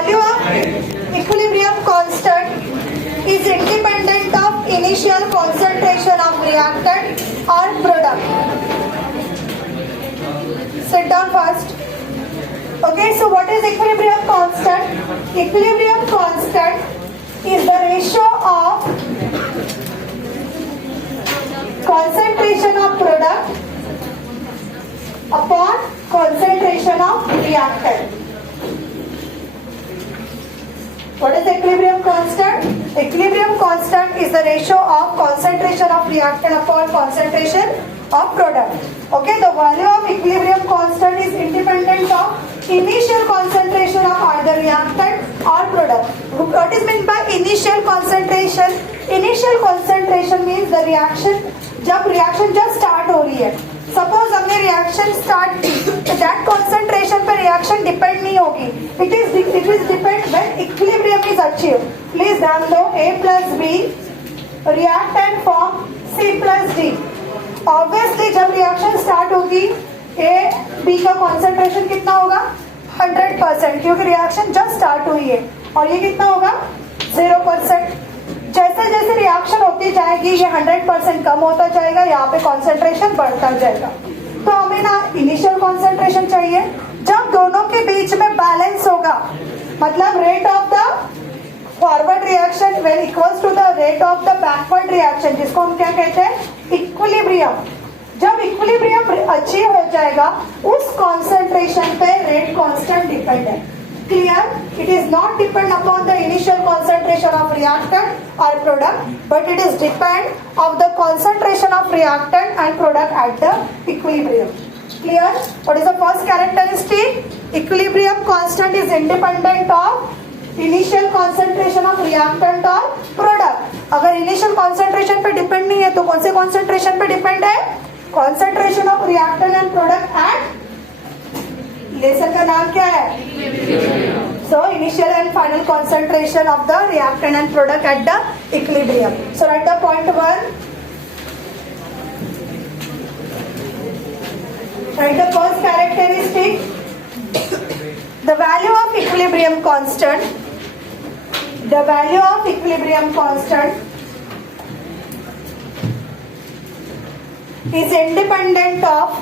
value of equilibrium constant is independent of initial concentration of reactant or product. Sit down first. Okay, so what is equilibrium constant? Equilibrium constant is the ratio of concentration of product upon concentration of reactant. What is equilibrium constant? Equilibrium constant is the ratio of concentration of reactant upon concentration of product. Okay, the value of equilibrium constant is independent of initial concentration of either reactant or product. What is meant by initial concentration? Initial concentration means the reaction, जब reaction just start हो रही है. Suppose हमने reaction start की, तो that concentration पे reaction depend नहीं होगी. It is depend when equilibrium is achieved. Please ध्यान दो, A plus B reactant form C plus D. Obviously जब reaction start होगी, A B का concentration कितना होगा? 100%, क्योंकि reaction just start हुई है. और ये कितना होगा? 0%. जैसे जैसे रिएक्शन होती जाएगी ये 100% कम होता जाएगा, यहाँ पे कॉन्सेंट्रेशन बढ़ता जाएगा. तो हमें ना इनिशियल कॉन्सेंट्रेशन चाहिए जब दोनों के बीच में बैलेंस होगा, मतलब rate of the forward reaction when equals to the rate of the backward reaction, जिसको हम क्या कहते हैं? इक्विलिब्रियम. जब इक्विलिब्रियम अचीव हो जाएगा उस कॉन्सेंट्रेशन पे रेट कांस्टेंट डिपेंड है. Clear? It is not depend upon the initial concentration of reactant or product, but it is depend of the concentration of reactant and product at the equilibrium. Clear? What is the first characteristic? Equilibrium constant is independent of initial concentration of reactant or product. अगर initial concentration पे depend नहीं है तो कौन से concentration पे depend है? Concentration of reactant and product at lesson का नाम क्या है? So initial and final concentration of the reactant and product at the equilibrium. So write the point 1. Write the first characteristic. The value of equilibrium constant. The value of equilibrium constant is independent of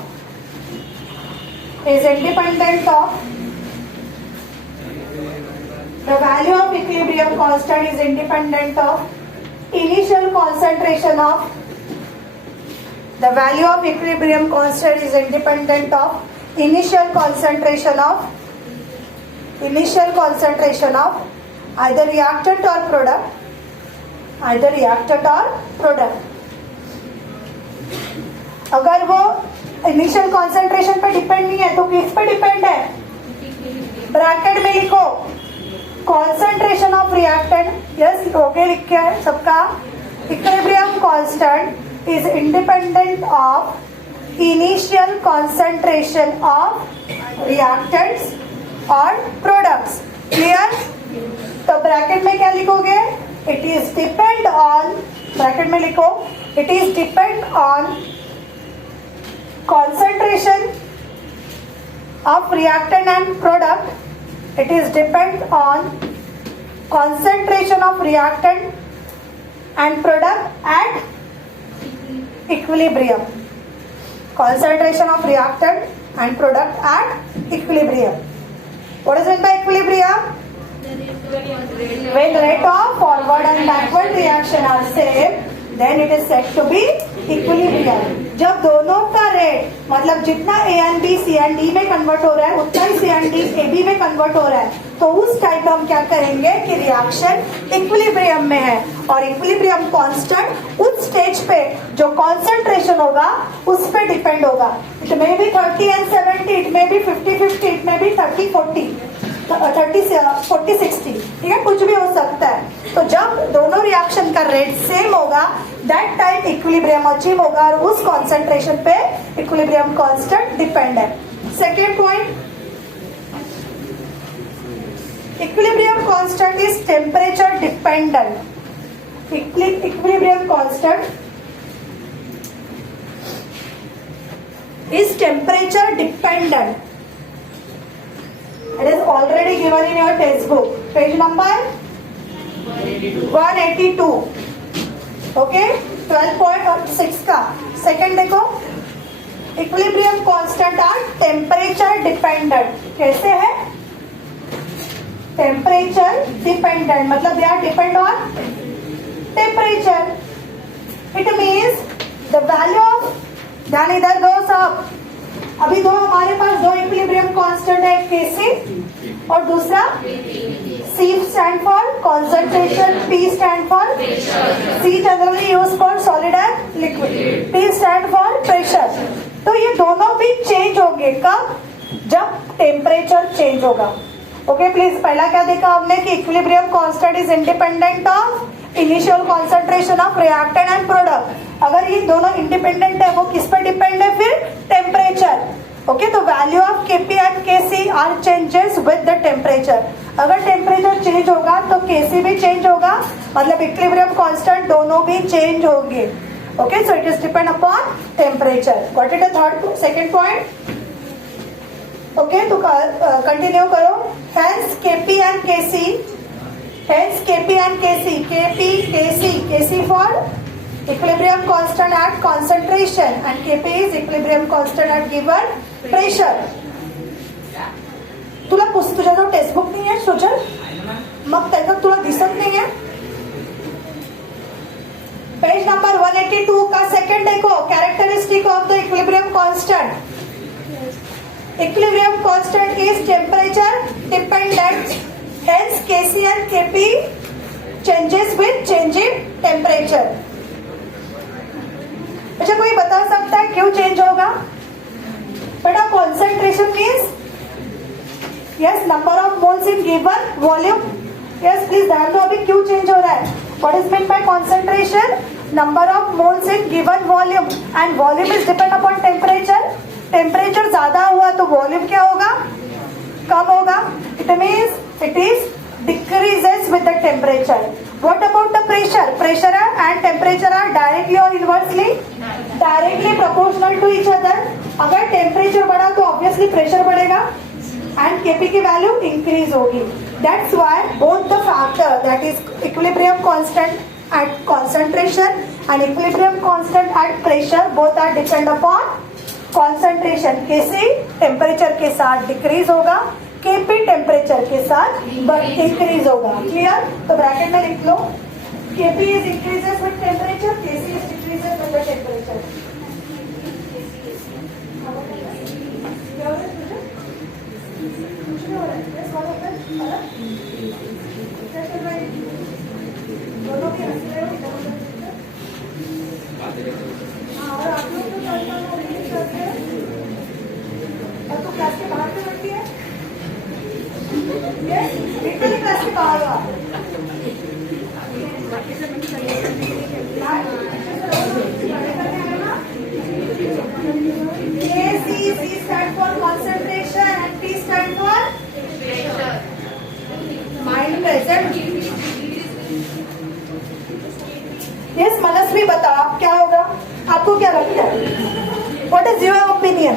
the value of equilibrium constant is independent of initial concentration of the value of equilibrium constant is independent of initial concentration of either reactant or product, अगर वो initial concentration पे डिपेंड नहीं है तो किस पे depend है? ब्रैकेट में लिखो concentration of reactant. Yes, okay लिख के है सबका. Equilibrium constant is independent of initial concentration of reactants और प्रोडक्ट्स. क्लियर? तो ब्रैकेट में क्या लिखोगे? It is depend on, bracket में लिखो it is depend on concentration of reactant and product. It is depend on concentration of reactant and product at equilibrium. Concentration of reactant and product at equilibrium. What is meant by equilibrium? When rate of forward and backward reaction are same, then it is said to be equilibrium. जब दोनों का रेट, मतलब जितना A and B C and D में कन्वर्ट हो रहा है उतना ही C and D A B में कन्वर्ट हो रहा है, तो उस टाइप हम क्या करेंगे कि रिएक्शन इक्विलिब्रियम में है. और इक्विलिब्रियम कांस्टेंट उस स्टेज पे जो कॉन्सेंट्रेशन होगा उस पे डिपेंड होगा. इट मे बी 30 and 70, it may be 50-50, it may be 30-40, 30-40-60, ठीक है, कुछ भी हो सकता है. तो जब दोनों रिएक्शन का रेट सेम होगा दैट टाइम इक्विलिब्रियम अचीव होगा और उस कॉन्सेंट्रेशन पे इक्विलिब्रियम कांस्टेंट डिपेंड है. Second point, equilibrium constant is temperature dependent. Equilibrium constant is temperature dependent. It is already given in your textbook. Page number 182. Okay, 12.6 का सेकंड देखो, equilibrium constant are temperature dependent. कैसे है? Temperature dependent मतलब they are depend on temperature. It means the value of, ध्यान इधर दो सब. अभी दो हमारे पास दो इक्विलिब्रियम कांस्टेंट है, Kc और दूसरा C stand for concentration, P stand for, C generally use for solid and liquid, P stand for pressure. तो ये दोनों भी चेंज होंगे कब? जब टेम्परेचर चेंज होगा. ओके प्लीज, पहला क्या देखा हमने कि equilibrium constant is independent of initial concentration of reactant and product. अगर ये दोनों इंडिपेंडेंट है, वो किस पे डिपेंड है? फिर टेम्परेचर. ओके, तो value of Kp and Kc are changes with the temperature. अगर टेम्परेचर चेंज होगा तो Kc भी चेंज होगा, मतलब इक्विलिब्रियम कांस्टेंट दोनों भी चेंज होंगे. Okay, so it is depend upon temperature. Got it? Third second point. Okay, तो कंटिन्यू करो. Hence Kp and Kc, hence Kp and Kc, Kp Kc for equilibrium constant at concentration and Kp is equilibrium constant at given pressure. तुला तुझ्याजवळ टेक्स्टबुक नाही आहे सुजल, मग त्याच्यात तुला दिसत नाही आहे. पेज नंबर 182 का सेकंड देखो, characteristic of the equilibrium constant. Equilibrium constant is temperature dependent, hence Kc and Kp changes with changing temperature. अच्छा, कोई बता सकता है क्यों चेंज होगा? बेटा concentration means yes number of moles in given volume. Yes please ध्यान दो, अभी क्यों चेंज हो रहा है? What is mean bye concentration? Number of moles in given volume, and volume is depend upon temperature. Temperature ज्यादा हुआ तो वॉल्यूम क्या होगा? कम होगा. It means it is decreases with the temperature. What about the pressure? Pressure and temperature are directly or inversely? Directly proportional to each other. अगर टेम्परेचर बढ़ा तो obviously pressure बढ़ेगा एंड Kp की वैल्यू इंक्रीज होगी. That's why both the factor, that is equilibrium constant at concentration and equilibrium constant at pressure, both are depend upon concentration. Kc temperature के साथ डिक्रीज होगा, Kp temperature के साथ इंक्रीज होगा. क्लियर? तो ब्रैकेट में लिख लो, Kp is increases with temperature, Kc is decreases with the temperature. दोनों की हंस रहे हो, और आप लोग तो करते हैं और तो क्लास के बाहर पे बैठती है. क्लास के बाहर C stand for concentration and P stand for pressure. Mind present. Yes, मनस्वी बताओ आप क्या होगा? आपको क्या लगता है? What is your opinion?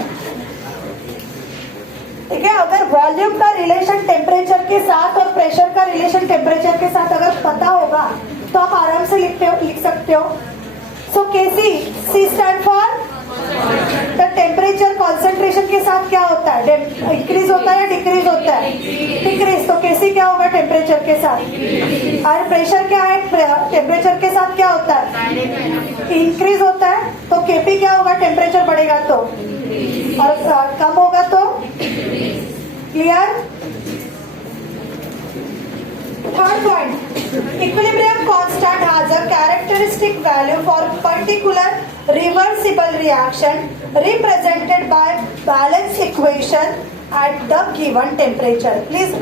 ठीक है, अगर वॉल्यूम का रिलेशन टेम्परेचर के साथ और प्रेशर का रिलेशन टेम्परेचर के साथ अगर पता होगा तो आप आराम से लिख सकते हो. सो Kc, C stand for the temperature concentration के साथ क्या होता है? इंक्रीज होता है या डिक्रीज होता है? डिक्रीज. तो Kc क्या होगा टेम्परेचर के साथ? और प्रेशर क्या है? टेम्परेचर के साथ क्या होता है? इंक्रीज होता है. तो Kp क्या होगा? टेम्परेचर बढ़ेगा तो, और कम होगा तो. Clear? Third point, equilibrium constant has a characteristic value for particular reversible reaction represented by balance equation at the given temperature. Please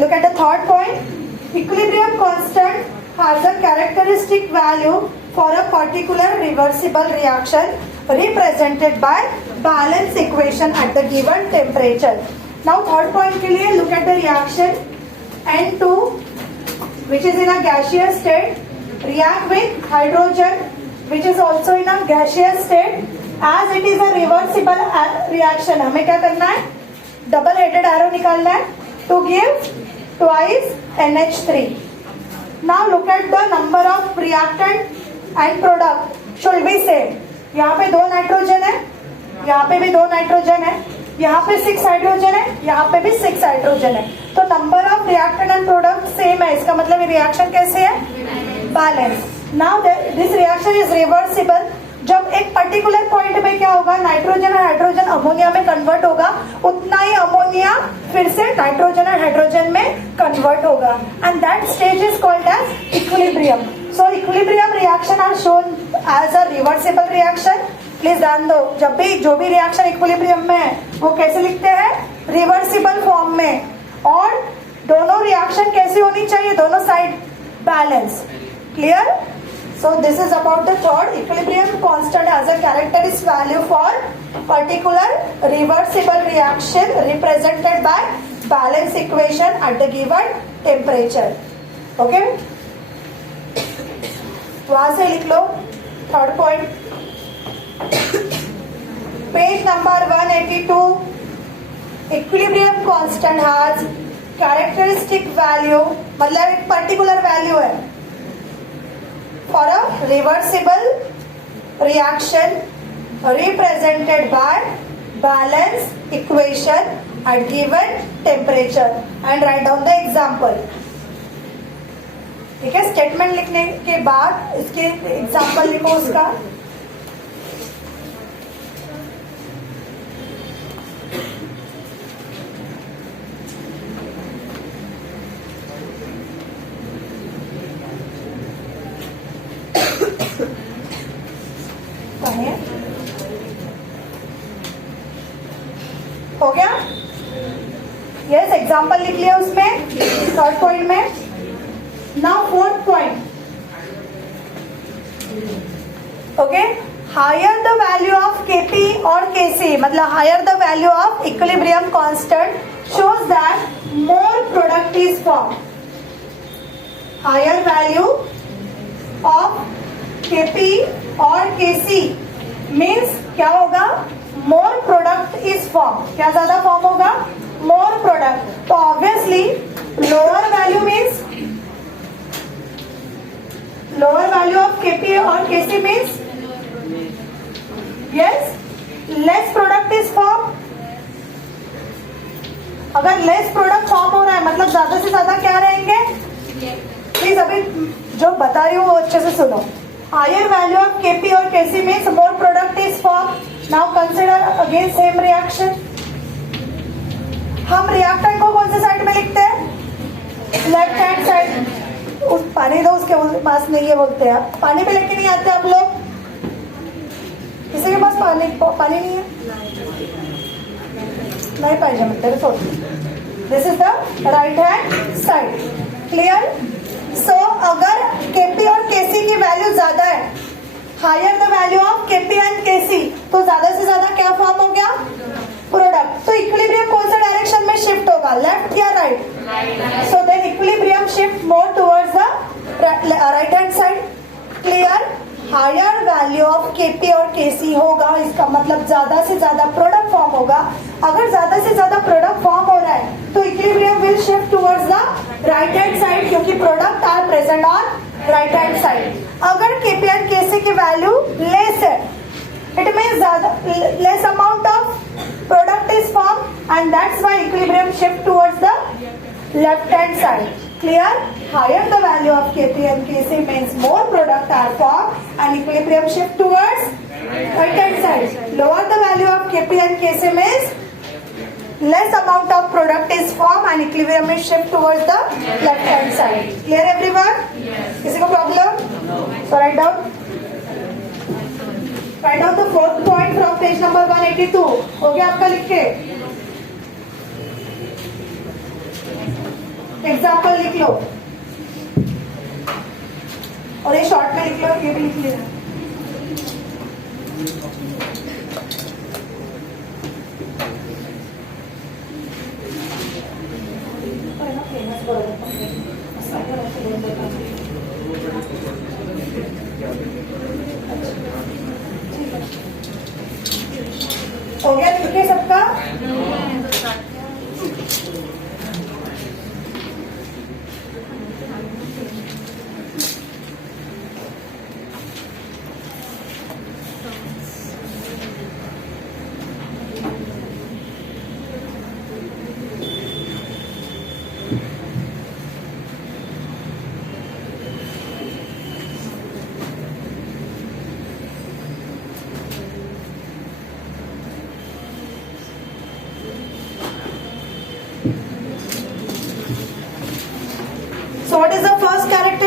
look at the third point. Equilibrium constant has a characteristic value for a particular reversible reaction represented by balance equation at the given temperature. Now third point के लिए look at the reaction. N2, which is in a gaseous state, react with hydrogen, which is also in a gaseous state. As it is a reversible reaction, हमें क्या करना है? Double headed arrow निकालना है to give twice NH3. Now look at the number of reactant and product should be same. यहाँ पे 2 नाइट्रोजन है, यहाँ पे भी 2 नाइट्रोजन है, यहाँ पे 6 हाइड्रोजन है, यहाँ पे भी 6 हाइड्रोजन है. तो number of reactant and product same है. इसका मतलब ये रिएक्शन कैसे है? Balance. Now this reaction is reversible. जब एक पर्टिकुलर पॉइंट में क्या होगा, नाइट्रोजन और हाइड्रोजन अमोनिया में कन्वर्ट होगा, उतना ही अमोनिया फिर से नाइट्रोजन और हाइड्रोजन में कन्वर्ट होगा. And that stage is called as equilibrium. So equilibrium reaction are shown as a reversible reaction. Please ध्यान दो, जब भी जो भी रिएक्शन इक्विलिब्रियम में है वो कैसे लिखते हैं? रिवर्सिबल फॉर्म में. और दोनों रिएक्शन कैसी होनी चाहिए? दोनों side balance. Clear? So this is about the third. Equilibrium constant has a characteristic value for particular reversible reaction represented by balance equation at the given temperature. Okay? वहां से लिख लो third point. Page number 182. Equilibrium constant has characteristic value, मतलब एक particular value है for a reversible reaction represented by balance equation at given temperature and write down the example. ठीक है, स्टेटमेंट लिखने के बाद इसके एग्जाम्पल लिखो उसका. हो गया? यस, एग्जाम्पल लिख लिया उसमें थर्ड पॉइंट में. Now fourth point. Okay, higher the value of Kp और Kc, मतलब higher the value of equilibrium constant shows that more product is formed. Higher value of Kp और Kc means क्या होगा? More product is formed. क्या ज्यादा फॉर्म होगा? More product. तो obviously lower value means lower value of Kp और Kc means yes, less product is formed. अगर less product form हो रहा है मतलब ज्यादा से ज्यादा क्या रहेंगे? प्लीज अभी जो बता रही हूँ वो अच्छे से सुनो. हायर वैल्यू ऑफ Kp और Kc means more product is form. Now consider again same reaction. हम रिएक्टेंट को कौन से साइड में लिखते हैं? Left hand side. उस पानी दो उसके पास नहीं है बोलते हैं. पानी पे लेके नहीं आते आप लोग? किसी के पास पानी नहीं है? नहीं पाहिजे म्हणते रे सोड. This is the right hand side. Clear? So अगर Kp और Kc की वैल्यू ज्यादा है, higher the value of Kp and Kc, तो ज्यादा से ज्यादा क्या फॉर्म हो गया? प्रोडक्ट. तो इक्विलिब्रियम कौन सा डायरेक्शन में शिफ्ट होगा? लेफ्ट या right? So then equilibrium shift more towards the right hand side. Clear? Higher value of Kp और Kc होगा, इसका मतलब ज्यादा से ज्यादा प्रोडक्ट फॉर्म होगा. अगर ज्यादा से ज्यादा प्रोडक्ट फॉर्म हो रहा है तो equilibrium will shift towards the right hand side, क्योंकि product are present on right hand side. अगर Kp एंड Kc की वैल्यू लेस है, इट मीन्स ज्यादा less amount of product is form and that's why equilibrium shift towards the left hand side. Clear? Higher the value of Kp and Kc means more product are formed and equilibrium shift towards right hand side. Lower the value of Kp and Kc means less amount of product is formed and equilibrium is shift towards the left hand side. Clear everyone? Yes. किसी को problem? No. So write down. Write down the fourth point from page number 182. हो गया आपका लिख के? एग्जाम्पल लिख लो और ये शॉर्ट में लिख लो, ये भी लिख लेना. हो गया लिख के सबका?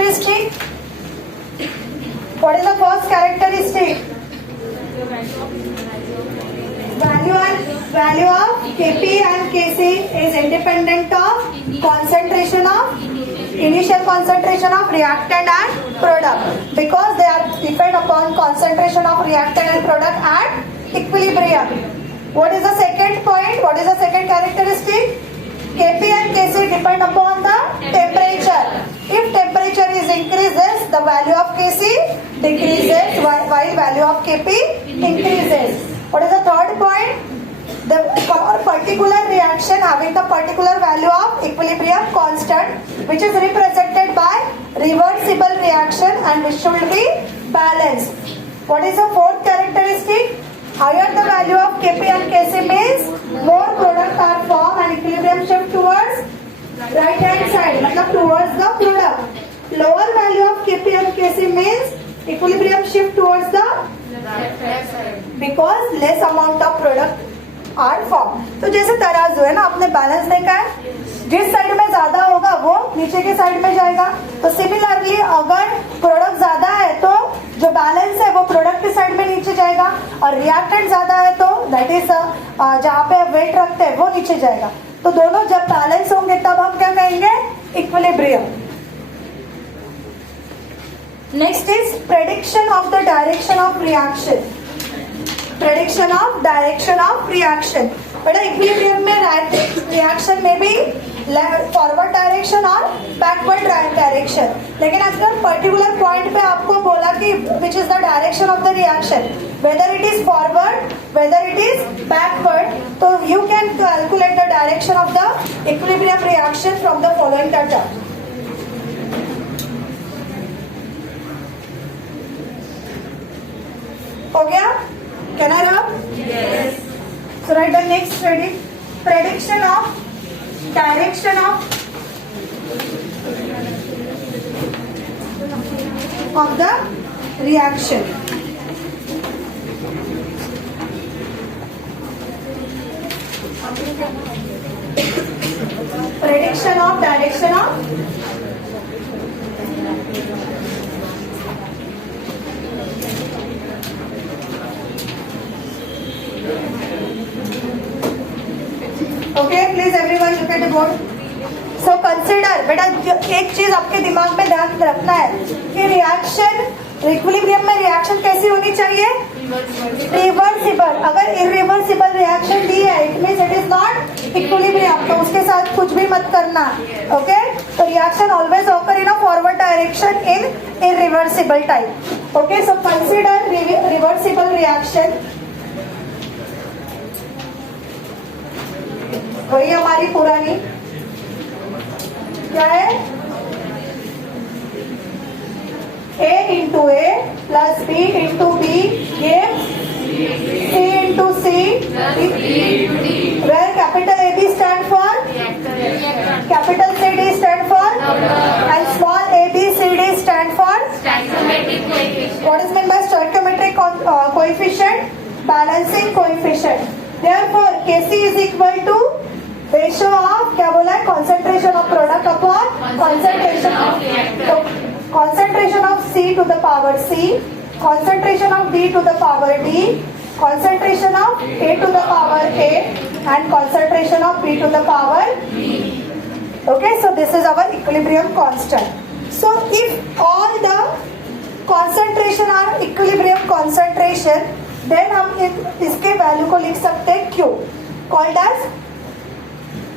characteristic? What is the first characteristic? Value of Kp and Kc is independent of initial concentration of reactant and product, because they are depend upon concentration of reactant and product at equilibrium. What is the second point? What is the second characteristic? Kp and Kc depend upon the temperature. If temperature is increases, the value of Kc decreases while value of Kp increases. What is the third point? The particular reaction having the particular value of equilibrium constant, which is represented by reversible reaction and which should be balanced. What is the fourth characteristic? Higher the value of Kp and Kc means more product are formed and equilibrium shift towards right hand side, मतलब towards the product. Lower value of Kp and Kc means equilibrium shift towards the because less amount of product are formed. तो जैसे तराजू है ना, आपने बैलेंस देखा है, जिस साइड में ज्यादा होगा वो नीचे के साइड में जाएगा. तो सिमिलरली अगर प्रोडक्ट ज्यादा है तो जो बैलेंस है वो प्रोडक्ट की साइड में नीचे जाएगा, और रिएक्टेंट ज्यादा है तो दैट इज जहाँ पे वेट रखते हैं वो नीचे जाएगा. तो दोनों जब बैलेंस होंगे तब हम क्या कहेंगे? Equilibrium. Next is prediction of the direction of reaction. Prediction of direction of reaction. बेटा इक्विलिब्रियम में रिएक्शन में भी फॉरवर्ड डायरेक्शन और बैकवर्ड डायरेक्शन, लेकिन अगर पर्टिकुलर पॉइंट पे आपको बोला कि which is the direction of the reaction, whether it is forward whether it is backward, तो you can calculate the direction of the equilibrium reaction from the following data. हो गया? Can I rub? Yes. So write the next prediction of direction of the reaction. Prediction of direction of Okay, please everyone look at the board. So consider, बेटा एक चीज आपके दिमाग में ध्यान रखना है कि रिएक्शन इक्विलिब्रियम में रिएक्शन कैसी होनी चाहिए? रिवर्सिबल. अगर इरिवर्सिबल रिएक्शन दी है it means it is not equilibrium, तो उसके साथ कुछ भी मत करना. ओके, तो reaction always occur in a forward direction in irreversible type. Okay, so consider reversible reaction. वही हमारी पुरानी क्या है? A into A plus B into B gives C into C, where capital AB stand for capital CD stand for and small ABCD stand for what is meant by stoichiometric coefficient? Balancing coefficient. Therefore Kc is equal to ratio of क्या बोला है? Concentration of product upon concentration of C to the power C, concentration of D to the power D, concentration of A to the power A and concentration of B to the power B. Okay, so this is our equilibrium constant. So if all the concentration are equilibrium concentration, then हम इसके वैल्यू को लिख सकते हैं Q, called as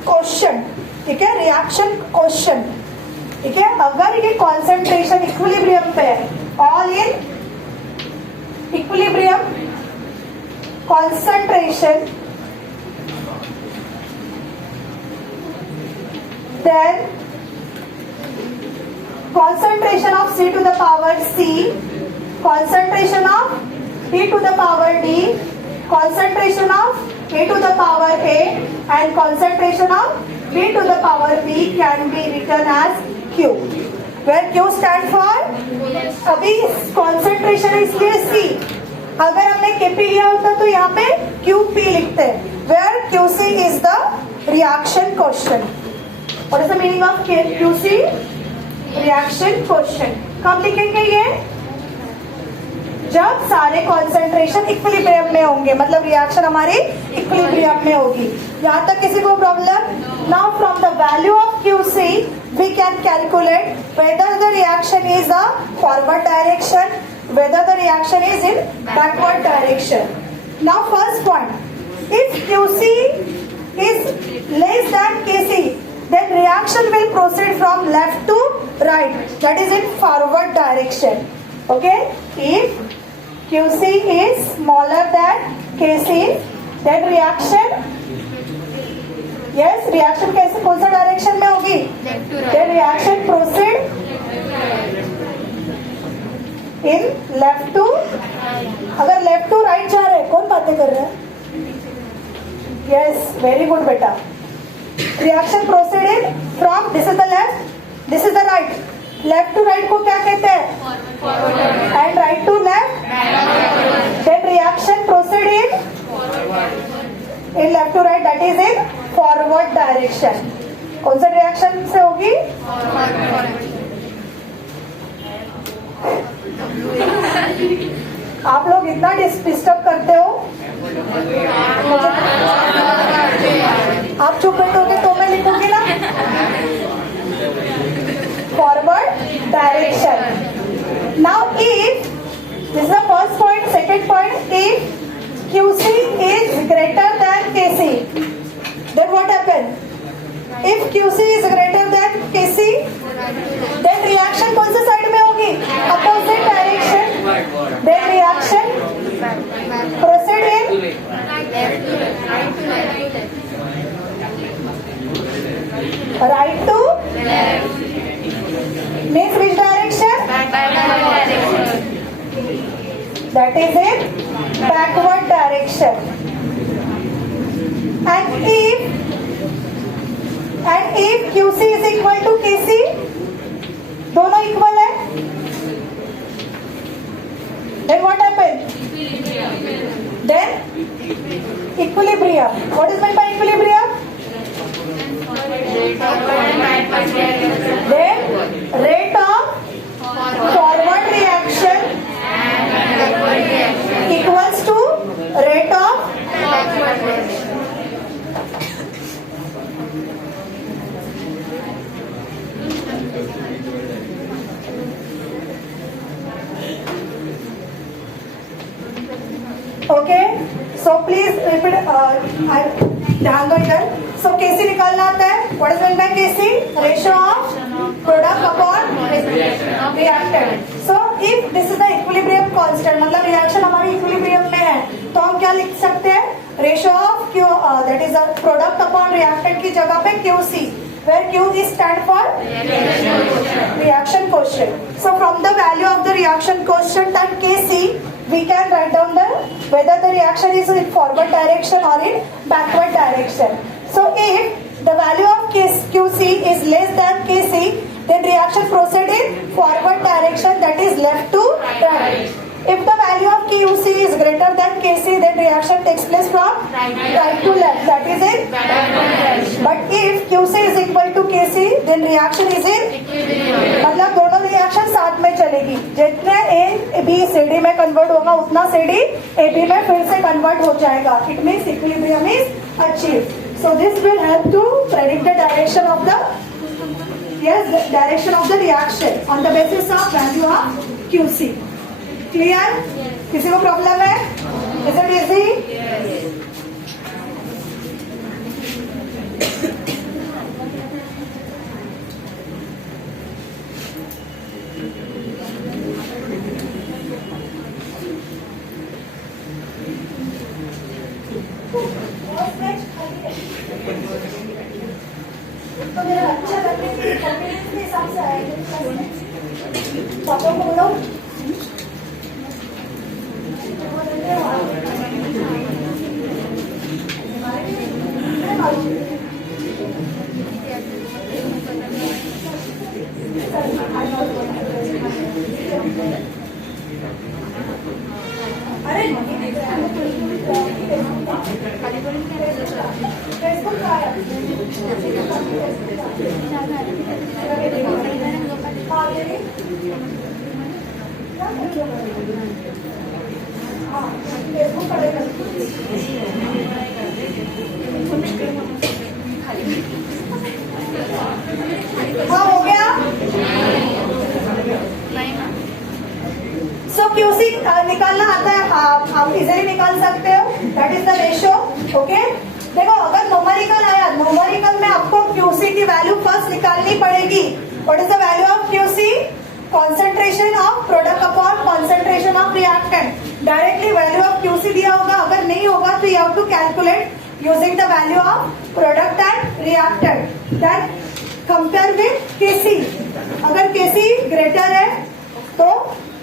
question. ठीक है, reaction question. ठीक है, अगर ये कॉन्सेंट्रेशन इक्विलिब्रियम पे है, all in equilibrium concentration, then concentration of C to the power C, concentration of D to the power D, concentration of A to the power A and concentration of B to the power B can be written as Q, where Q stand for अभी concentration इसलिए C, अगर हमने Kp लिया होता तो यहाँ पे Qp लिखते हैं, where Qc is the reaction quotient. What is the meaning of QC? Reaction question कब लिखेंगे ये? जब सारे कॉन्सेंट्रेशन इक्विलिब्रियम में होंगे, मतलब रिएक्शन हमारी इक्विलिब्रियम में होगी। यहाँ तक किसी को problem? Now from the value of QC we can calculate whether the reaction is a forward direction, whether the reaction is in backward direction. Now first point, if QC is less than KC, then reaction will proceed from left to right, that is in forward direction. Okay, if QC is smaller than KC, then reaction, yes, reaction कैसे कौन सा डायरेक्शन में होगी? then reaction proceed in left to, अगर left to right जा रहे हैं, कौन बातें कर रहे हैं? यस, वेरी गुड बेटा। Reaction proceeding from, this is the left, this is the right, left to right को क्या कहते हैं? And right to left, then reaction proceeding in left to right, that is in forward direction. कौन सा रिएक्शन से होगी? आप लोग इतना डिस्टर्ब करते हो, आप चुप बैठोगे तो मैं लिखूंगी ना। Forward direction. Now if this is the first point, second point, if QC is greater than KC, then what happen? If QC is greater than KC, then reaction कौन से साइड में होगी? Opposite direction. Then reaction proceed in right to left. Means which direction? That is in backward direction. And if QC is equal to KC, दोनों इक्वल है, then what happens? Then equilibrium. What is meant by equilibrium? Then rate of forward reaction equals to rate of backward reaction. Okay, so please repeat, ध्यान दो इधर। So KC निकालना आता है। What is mean by KC? Ratio of product upon reactant. So if this is the equilibrium constant, मतलब reaction हमारी equilibrium में है, तो हम क्या लिख सकते हैं? Ratio of Q, that is the product upon reactant की जगह पे QC, where Q is stand for reaction quotient. So from the value of the reaction quotient and Kc, we can write down the whether the reaction is in forward direction or in backward direction. So if the value of QC is less than Kc, then reaction proceed in forward direction, that is left to right. If the value of QC is greater than Kc, then reaction takes place from right to left, that is in backward direction. But if QC is equal to Kc, then reaction is in equilibrium. मतलब दोनों रिएक्शन साथ में चलेगी। जितने A B C D में convert होगा, उतना C D A B में फिर से कन्वर्ट हो जाएगा। It means equilibrium is achieved. So this will help to predict the direction of the direction of the reaction on the basis of value of QC. Clear? किसी को प्रॉब्लम है? Is it easy? तो मेरा अच्छा करने के हिसाब से आएगा। पापा को बोलो अरे हाँ हो गया। सो क्यूसी निकालना आता है, आप इजीली निकाल सकते हो, that is the ratio. Okay, देखो अगर न्यूमेरिकल आया, न्यूमेरिकल में आपको क्यूसी की वैल्यू फर्स्ट निकालनी पड़ेगी। What is the value of Qc? Concentration of product upon concentration of reactant. Directly value of Qc दिया होगा, अगर नहीं होगा तो you have to calculate using the value of product and reactant, that compare with Kc. अगर Kc greater है तो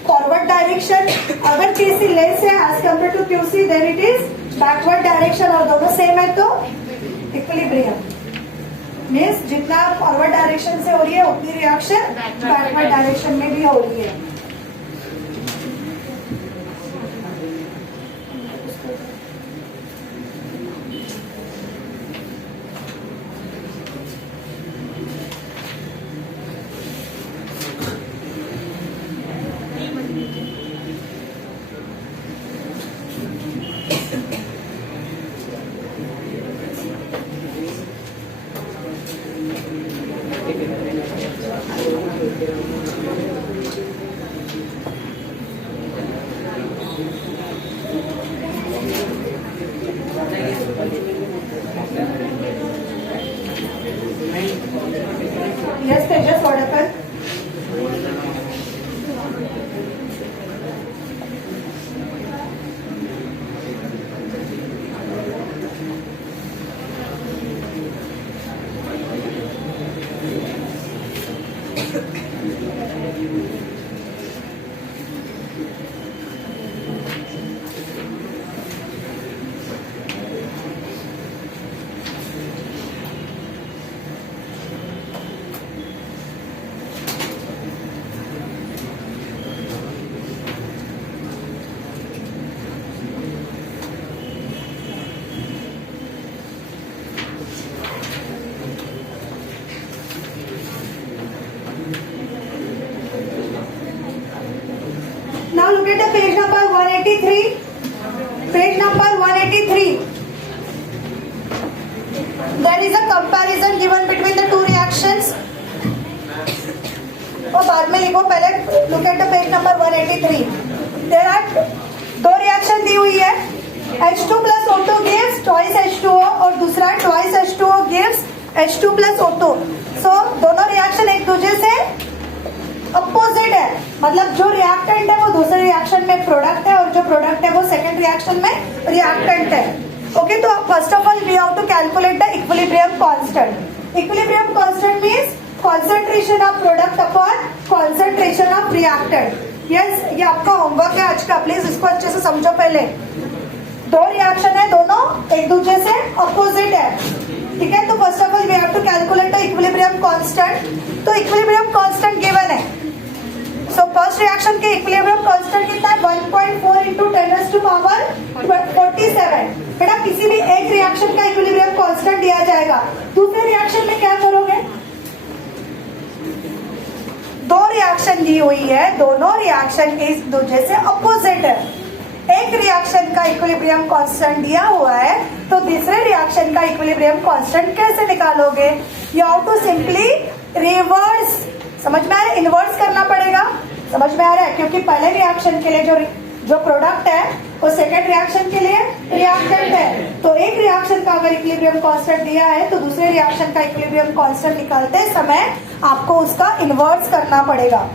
forward direction, अगर केसी लेस है as compare to Qc then it is backward direction, और दोनों सेम है तो equilibrium. Means जितना फॉरवर्ड डायरेक्शन से हो रही है उतनी रिएक्शन बैकवर्ड डायरेक्शन में भी हो रही है। Yes, Tejas, what happened? Now look at the page number 183. Page number 183. There is a comparison given between the two reactions. और बाद में लिखो, पहले look at the page number 183. There are दो रिएक्शन दी हुई है, H2 plus O2 gives twice H2O और दूसरा twice H2O gives H2 plus O2. So दोनों रिएक्शन एक दूसरे से अपोजिट है, मतलब जो रिएक्टेंट है वो दूसरे रिएक्शन में प्रोडक्ट है और जो प्रोडक्ट है वो सेकंड रिएक्शन में रिएक्टेंट है। ओके, तो first of all we have to calculate the equilibrium constant. Equilibrium constant means concentration of product upon concentration of reactant. Yes, ये आपका होमवर्क है आज का, प्लीज इसको अच्छे से समझो। पहले दो रिएक्शन है, दोनों एक दूसरे से अपोजिट है, ठीक है। तो first of all we have to calculate the equilibrium constant. तो इक्विलिब्रियम कांस्टेंट गिवन है, सो फर्स्ट रिएक्शन के इक्विलिब्रियम कांस्टेंट कितना है? 1.4 इंटू 10⁻47। बेटा किसी भी एक रिएक्शन का इक्विलिब्रियम कांस्टेंट दिया जाएगा, दूसरे रिएक्शन में क्या करोगे? दो रिएक्शन दी हुई है, दोनों रिएक्शन एक दूसरे से अपोजिट है, एक रिएक्शन का इक्विलिब्रियम कांस्टेंट दिया हुआ है, तो दूसरे रिएक्शन का इक्विलिब्रियम कांस्टेंट कैसे निकालोगे? You have to simply reverse, समझ में आ रहा है? इनवर्स करना पड़ेगा, समझ में आ रहा है? क्योंकि पहले रिएक्शन के लिए जो प्रोडक्ट है वो सेकेंड रिएक्शन के लिए रिएक्टेंट है, तो एक रिएक्शन का अगर इक्विलिब्रियम कांस्टेंट दिया है तो दूसरे रिएक्शन का इक्विलिब्रियम कांस्टेंट निकालते समय आपको उसका इनवर्स करना पड़ेगा।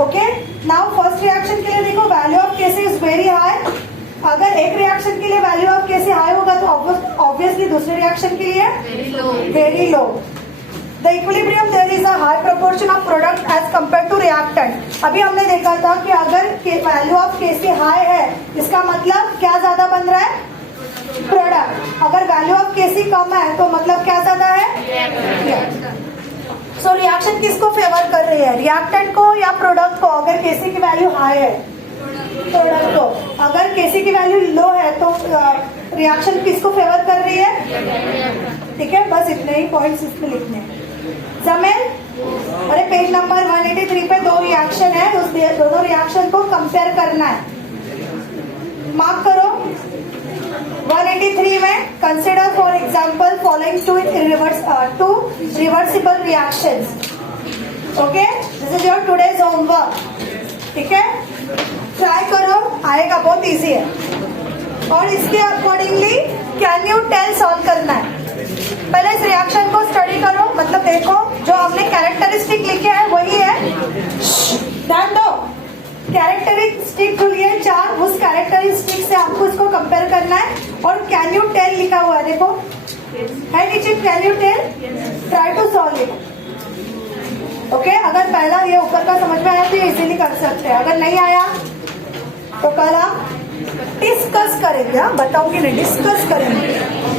ओके, नाउ फर्स्ट रिएक्शन के लिए देखो, value of KC is very high. अगर एक रिएक्शन के लिए वैल्यू ऑफ केसी हाई होगा तो ऑब्वियसली दूसरे रिएक्शन के लिए very low. The equilibrium there is a high proportion of product as compare to reactant. अभी हमने देखा था कि अगर वैल्यू ऑफ केसी हाई है इसका मतलब क्या ज्यादा बन रहा है? प्रोडक्ट। अगर वैल्यू ऑफ केसी कम है तो मतलब क्या ज्यादा है? सो रिएक्शन किसको फेवर कर रही है, रिएक्टेंट को या प्रोडक्ट को? अगर केसी की वैल्यू हाई है प्रोडक्ट को, अगर केसी की वैल्यू लो है तो रिएक्शन किसको फेवर कर रही है? ठीक है, बस इतने ही पॉइंट्स इसमें लिखने हैं। जमेल, अरे पेज नंबर 183 पे दो रिएक्शन रिएक्शन है, उस दोनों रिएक्शन को कंपेयर करना है। मार्क करो 183 में consider for example following two reversible reactions. Okay, this is your today's homework. ठीक है, ट्राई करो, आएगा, बहुत इजी है। और इसके accordingly can you tell solve करना है। पहले इस रिएक्शन को स्टडी करो, मतलब देखो जो हमने कैरेक्टरिस्टिक लिखे हैं वही है, ध्यान दो। कैरेक्टरिस्टिक जो लिए 4, उस कैरेक्टरिस्टिक से आपको इसको कंपेयर करना है। और कैन यू टेल लिखा हुआ है, देखो है नीचे, can you tell, try to solve it. Okay, अगर पहला ये ऊपर का समझ में आया तो ये इजीली कर सकते हैं, अगर नहीं आया तो कल आप डिस्कस करेंगे। हाँ, बताऊंगी नहीं, डिस्कस करेंगे।